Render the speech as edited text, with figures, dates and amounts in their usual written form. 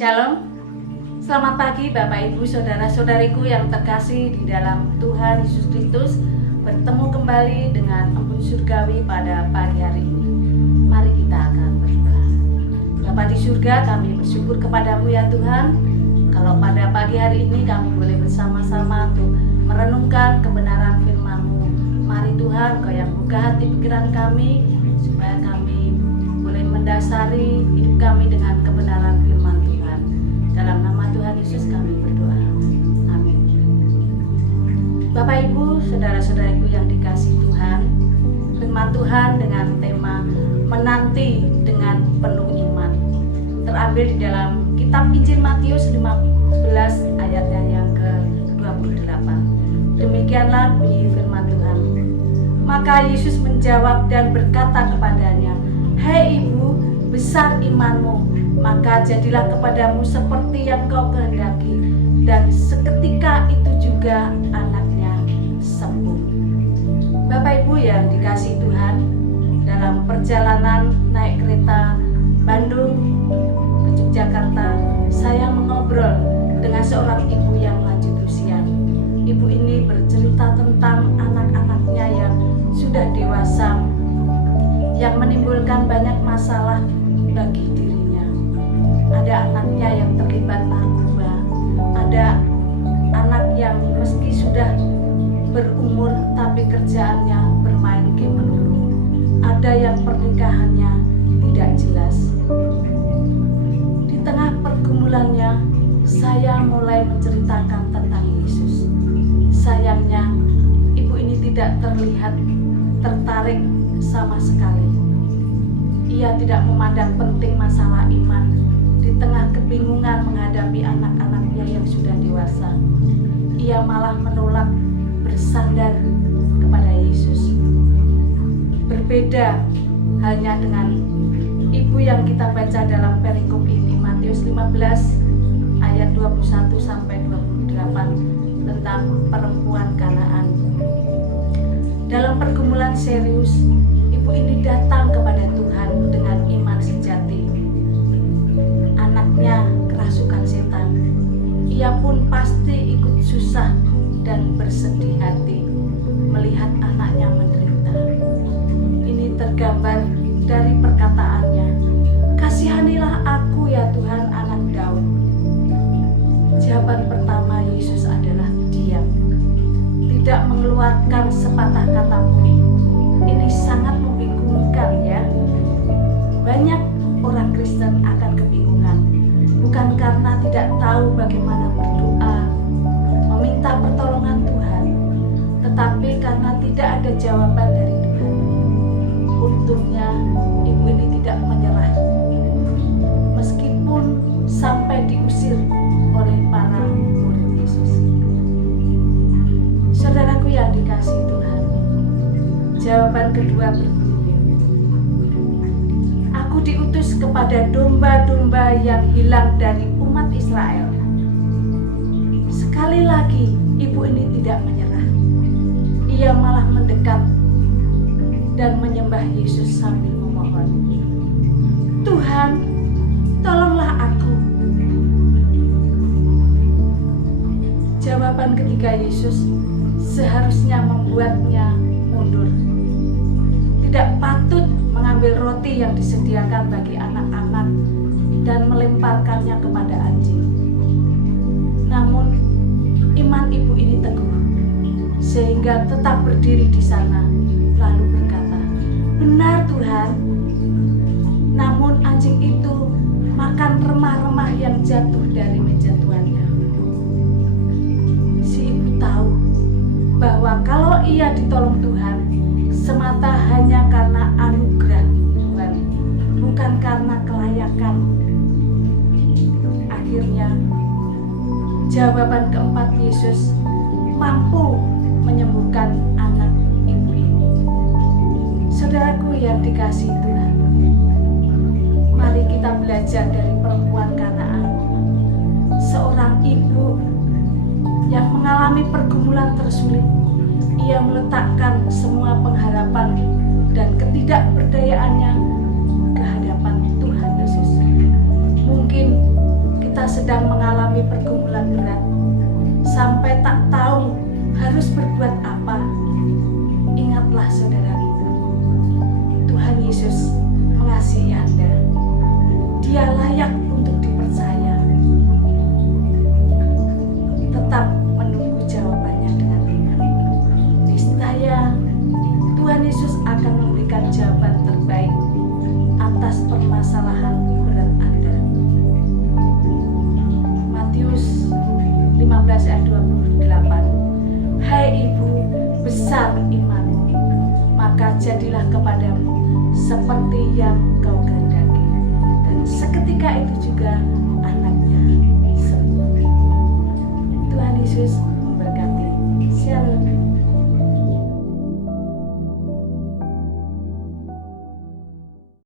Shalom, selamat pagi Bapak Ibu Saudara-saudariku yang terkasih di dalam Tuhan Yesus Kristus. Bertemu kembali dengan Embun Surgawi pada pagi hari ini. Mari kita akan berdoa. Bapa di surga, kami bersyukur kepadamu ya Tuhan. Kalau pada pagi hari ini kami boleh bersama-sama untuk merenungkan kebenaran firman-Mu. Mari Tuhan, Kau yang buka hati pikiran kami, supaya kami boleh mendasari hidup kami dengan kebenaran firman Tuhan. Dalam nama Tuhan Yesus kami berdoa. Amin. Bapak Ibu, saudara-saudariku yang dikasihi Tuhan, firman Tuhan dengan tema menanti dengan penuh iman terambil di dalam kitab Injil Matius 15 ayatnya yang ke-28. Demikianlah bunyi firman Tuhan. Maka Yesus menjawab dan berkata kepadanya, "Hei ibu, besar imanmu, maka jadilah kepadamu seperti yang kau kehendaki." Dan seketika itu juga anaknya sembuh. Bapak Ibu yang dikasihi Tuhan, dalam perjalanan naik kereta Bandung ke Yogyakarta, saya mengobrol dengan seorang ibu yang lanjut usia. Ibu ini bercerita tentang anak-anaknya yang sudah dewasa, yang menimbulkan banyak masalah bagi dirinya. Ada anaknya yang terlibat narkoba, ada anak yang meski sudah berumur tapi kerjaannya bermain game melulu, ada yang pernikahannya tidak jelas. Di tengah pergumulannya, saya mulai menceritakan tentang Yesus. Sayangnya, ibu ini tidak terlihat tertarik sama sekali. Ia tidak memandang penting masalah iman di tengah kebingungan menghadapi anak-anaknya yang sudah dewasa. Ia malah menolak bersandar kepada Yesus. Berbeda halnya dengan ibu yang kita baca dalam perikop ini, Matius 15 ayat 21 sampai 28 tentang perempuan Kanaan. Dalam pergumulan serius, ibu ini datang kepada Tuhan dengan iman sejati. Anaknya kerasukan setan. Ia pun pasti ikut susah dan bersedih hati melihat anaknya menderita. Ini tergambar dari perkataannya, "Kasihanilah aku ya Tuhan, anak Daud." Jawaban pertama Yesus adalah diam. Tidak mengeluarkan sepatah kata pun. Ini sangat membingungkan ya. Banyak orang Kristen akan kebingungan, bukan karena tidak tahu bagaimana berdoa, meminta pertolongan Tuhan, tetapi karena tidak ada jawaban dari Tuhan. Untungnya ibu ini tidak menyerah, meskipun sampai diusir oleh para murid Yesus. Saudaraku yang dikasihi Tuhan, jawaban kedua berbunyi, "Aku diutus kepada domba-domba yang hilang dari umat Israel." Sekali lagi, ibu ini tidak menyerah. Ia malah mendekat dan menyembah Yesus sambil memohon, "Tuhan, tolonglah aku." Jawaban ketiga Yesus seharusnya membuatnya mundur. Tidak patut mengambil roti yang disediakan bagi anak-anak dan melemparkannya kepada anjing. Namun iman ibu ini teguh, sehingga tetap berdiri di sana, lalu berkata, "Benar Tuhan." Namun anjing itu makan remah-remah yang jatuh dari meja tuannya. Si ibu tahu bahwa kalau ia ditolong Tuhan, semata hanya karena anugerah Tuhan, bukan karena kelayakan. Akhirnya, jawaban keempat Yesus mampu menyembuhkan anak ibu ini. Saudaraku yang dikasihi Tuhan, mari kita belajar dari perempuan Kanaan, seorang ibu yang mengalami pergumulan tersulit. Ia meletakkan semua pengharapan dan ketidakberdayaannya ke hadapan Tuhan Yesus. Mungkin kita kita sedang mengalami pergumulan berat, sampai tak tahu harus berbuat apa, ingatlah saudaraku, Tuhan Yesus mengasihi Anda. Dia layak untuk dipercaya. Tetap menunggu jawabannya dengan iman. Niscaya Tuhan Yesus akan memberikan jawaban terbaik atas permasalahan berat Anda. Matius 15 ayat 28. Hai ibu, besar imanmu, maka jadilah kepadamu seperti yang kau kehendaki. Dan seketika itu juga anaknya sembuh. Tuhan Yesus memberkati. Shalom.